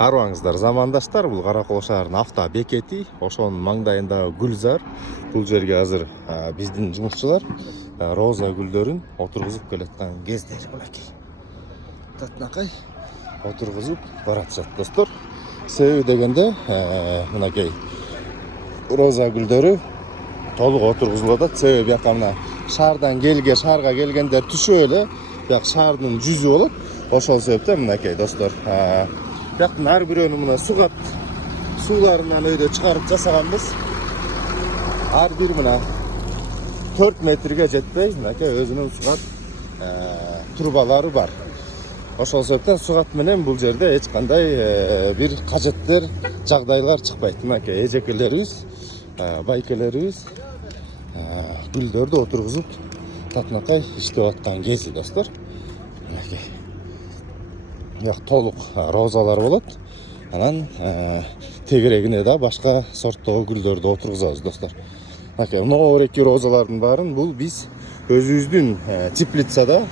Арбаңыздар, замандаштар, бұл Қарақол шаарынын авто бекети, ошонун маңдайындагы гүлзар. Бул жерге азыр биздин жумушчулар роза гүлдөрүн отургузуп келаткан кездер мынакей. Татынакай отургузуп баратышат достор. Себеби дегенде мынакей роза гүлдөрү толук отургузулуп атат. Себеби бияка мына шаарга келгендер түшүп эле бияк шаардын жүзү болот. Ошол себептен мынакей достор, бияктын ар бирөөнүн мына сууларынан өйдө чыгарып жасаганбыз. Ар бир мына 4 метрге жетпей мынакей өзүнүн сугат турбалары бар. Ошол себептен сугат менен бул жерде эч кандай бир кажеттер, жагдайлар чыкпайт. Мынакей эжекелерибиз, байкелерибиз гүлдөрдү отургузуп татынакай иштеп аткан кези достор. Мынакей толук розалар болот. Анан тегерегине да башка сорттогу гүлдөрдү отургузабыз достор. Мынакей ноореки розалардын баарын бул биз өзүбүздүн теплицада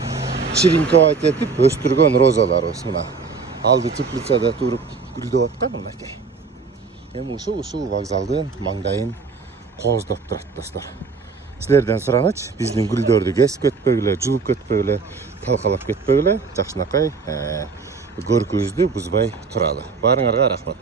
черенковать этип өстүргөн розаларыбыз. Мына алды теплицада туруп гүлдөп аткан мынакей. Эми ушул вокзалдын маңдайын кооздоп турат достор. Силерден сураныч, биздин гүлдөрдү кесип кетпегиле, жулуп кетпегиле, талкалап кетпегиле, жакшынакай көркүбүздү бузбай туралы. Баарыңарга рахмат.